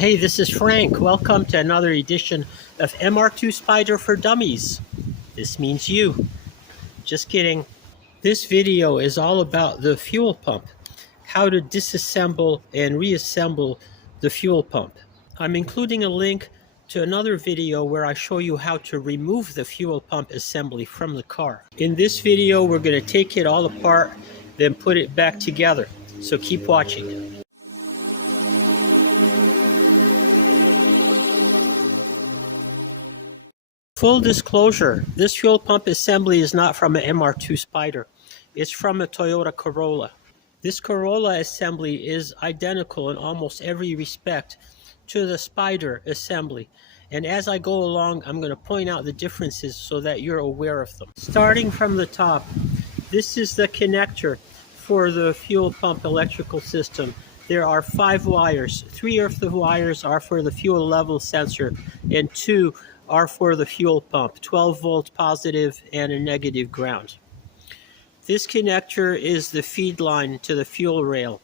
Hey, this is Frank. Welcome to another edition of MR2 Spyder for Dummies. This means you. Just kidding. This video is all about the fuel pump, how to disassemble and reassemble the fuel pump. I'm including a link to another video where I show you how to remove the fuel pump assembly from the car. In this video, we're going to take it all apart, then put it back together. So keep watching. Full disclosure, this fuel pump assembly is not from an MR2 Spyder. It's from a Toyota Corolla. This Corolla assembly is identical in almost every respect to the Spyder assembly. And as I go along, I'm going to point out the differences so that you're aware of them. Starting from the top, this is the connector for the fuel pump electrical system. There are 5 wires. 3 of the wires are for the fuel level sensor and 2 are for the fuel pump, 12 volt positive and a negative ground. This connector is the feed line to the fuel rail.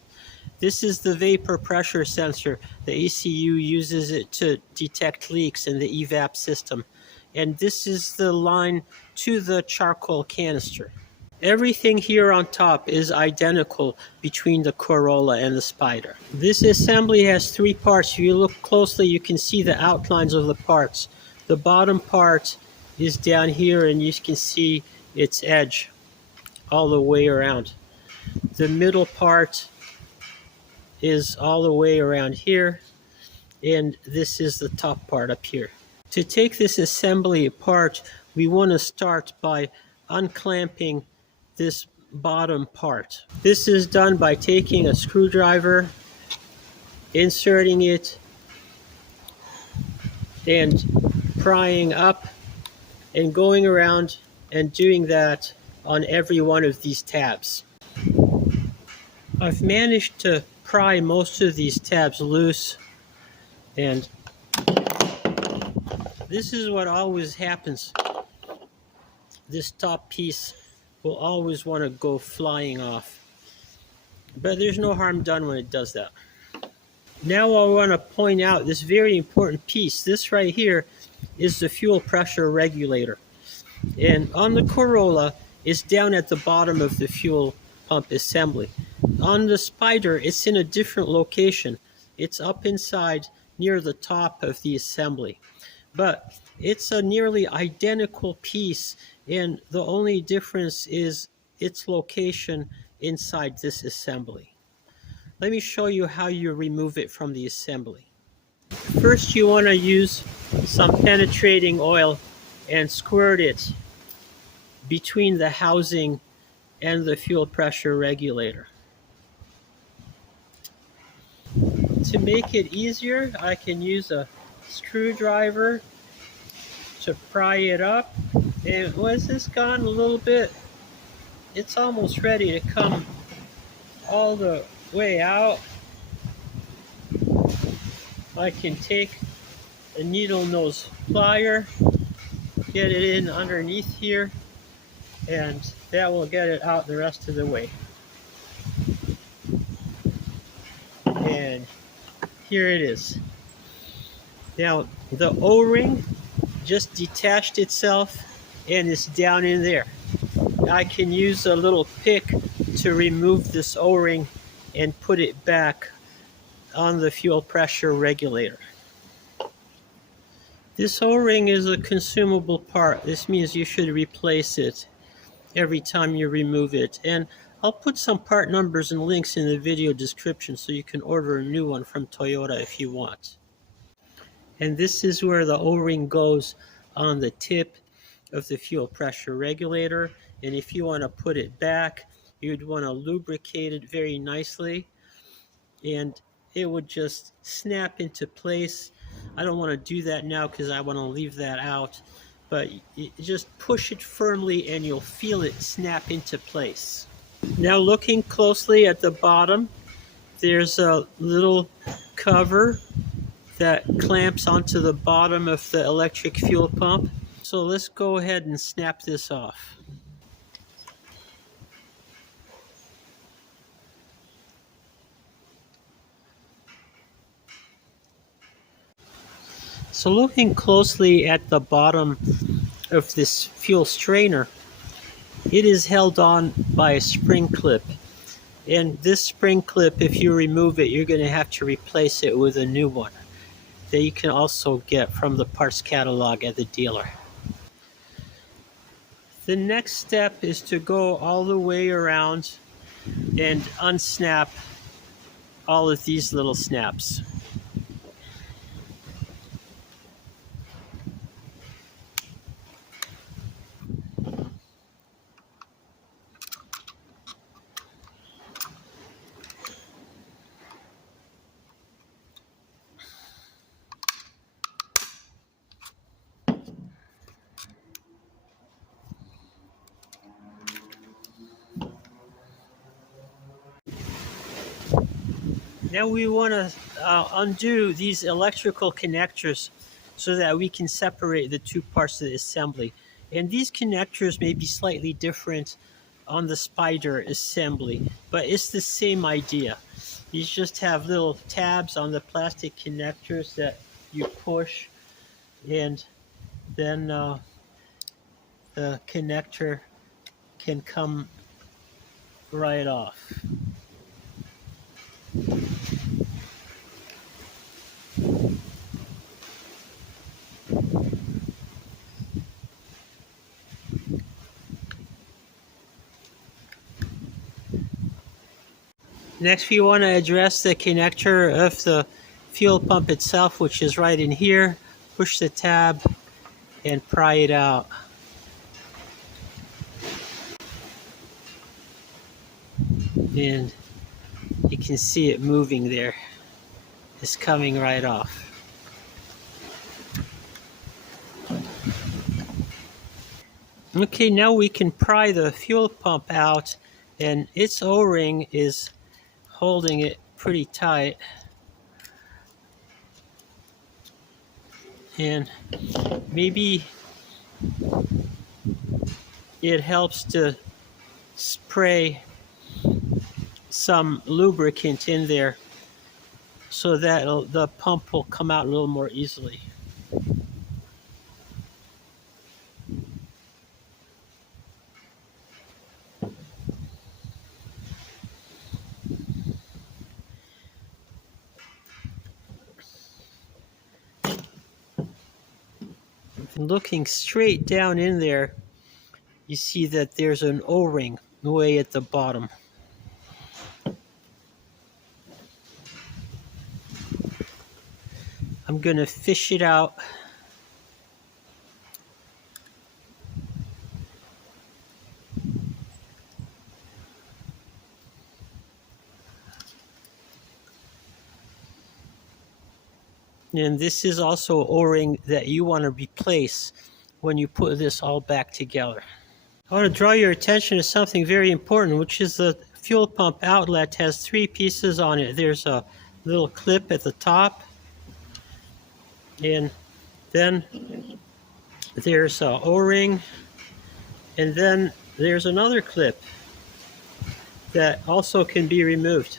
This is the vapor pressure sensor. The ECU uses it to detect leaks in the Evap system. And this is the line to the charcoal canister. Everything here on top is identical between the Corolla and the Spyder. This assembly has 3 parts. If you look closely, you can see the outlines of the parts. The bottom part is down here, and you can see its edge all the way around. The middle part is all the way around here, and this is the top part up here. To take this assembly apart, we want to start by unclamping this bottom part. This is done by taking a screwdriver, inserting it, and prying up and going around and doing that on every one of these tabs. I've managed to pry most of these tabs loose, and this is what always happens. This top piece will always want to go flying off, but there's no harm done when it does that. Now I want to point out this very important piece. This right here is the fuel pressure regulator. And on the Corolla, it's down at the bottom of the fuel pump assembly. On the Spyder, it's in a different location. It's up inside near the top of the assembly. But it's a nearly identical piece, and the only difference is its location inside this assembly. Let me show you how you remove it from the assembly. First, you want to use some penetrating oil and squirt it between the housing and the fuel pressure regulator. To make it easier, I can use a screwdriver to pry it up. And was this gone a little bit? It's almost ready to come all the way out. I can take a needle nose plier, get it in underneath here, and that will get it out the rest of the way. And here it is. Now the O-ring just detached itself and it's down in there. I can use a little pick to remove this O-ring and put it back on the fuel pressure regulator. This O-ring is a consumable part. This means you should replace it every time you remove it. And I'll put some part numbers and links in the video description so you can order a new one from Toyota if you want. And this is where the O-ring goes on the tip of the fuel pressure regulator. And if you want to put it back, you'd want to lubricate it very nicely, and it would just snap into place. I don't want to do that now because I want to leave that out, but you just push it firmly and you'll feel it snap into place. Now looking closely at the bottom, there's a little cover that clamps onto the bottom of the electric fuel pump. So let's go ahead and snap this off. So looking closely at the bottom of this fuel strainer, it is held on by a spring clip. And this spring clip, if you remove it, you're going to have to replace it with a new one that you can also get from the parts catalog at the dealer. The next step is to go all the way around and unsnap all of these little snaps. Now we want to undo these electrical connectors so that we can separate the two parts of the assembly. And these connectors may be slightly different on the Spyder assembly, but it's the same idea. These just have little tabs on the plastic connectors that you push, and then the connector can come right off. Next, we want to address the connector of the fuel pump itself, which is right in here. Push the tab and pry it out. And you can see it moving there. It's coming right off. Okay, now we can pry the fuel pump out, and its O-ring is holding it pretty tight. And maybe it helps to spray some lubricant in there so that the pump will come out a little more easily. Looking straight down in there, you see that there's an O-ring way at the bottom. I'm going to fish it out. And this is also an O-ring that you want to replace when you put this all back together. I want to draw your attention to something very important, which is the fuel pump outlet has three pieces on it. There's a little clip at the top, and then there's an O-ring, and then there's another clip that also can be removed.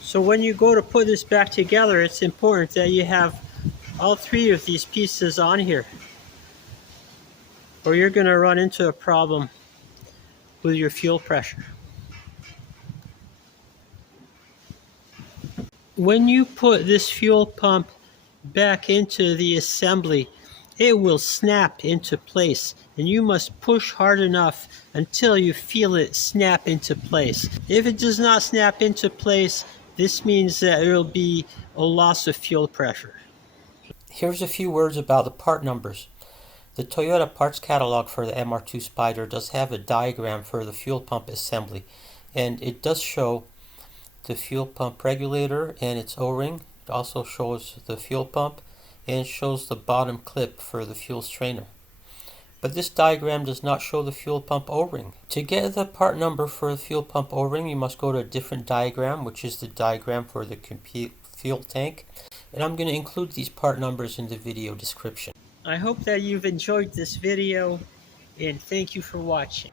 So when you go to put this back together, it's important that you have all three of these pieces on here, or you're going to run into a problem with your fuel pressure. When you put this fuel pump back into the assembly, it will snap into place, and you must push hard enough until you feel it snap into place. If it does not snap into place, this means that there will be a loss of fuel pressure. Here's a few words about the part numbers. The Toyota parts catalog for the MR2 Spyder does have a diagram for the fuel pump assembly, and it does show the fuel pump regulator and its O-ring. It also shows the fuel pump, and it shows the bottom clip for the fuel strainer. But this diagram does not show the fuel pump O-ring. To get the part number for the fuel pump O-ring, you must go to a different diagram, which is the diagram for the fuel tank. And I'm going to include these part numbers in the video description. I hope that you've enjoyed this video, and thank you for watching.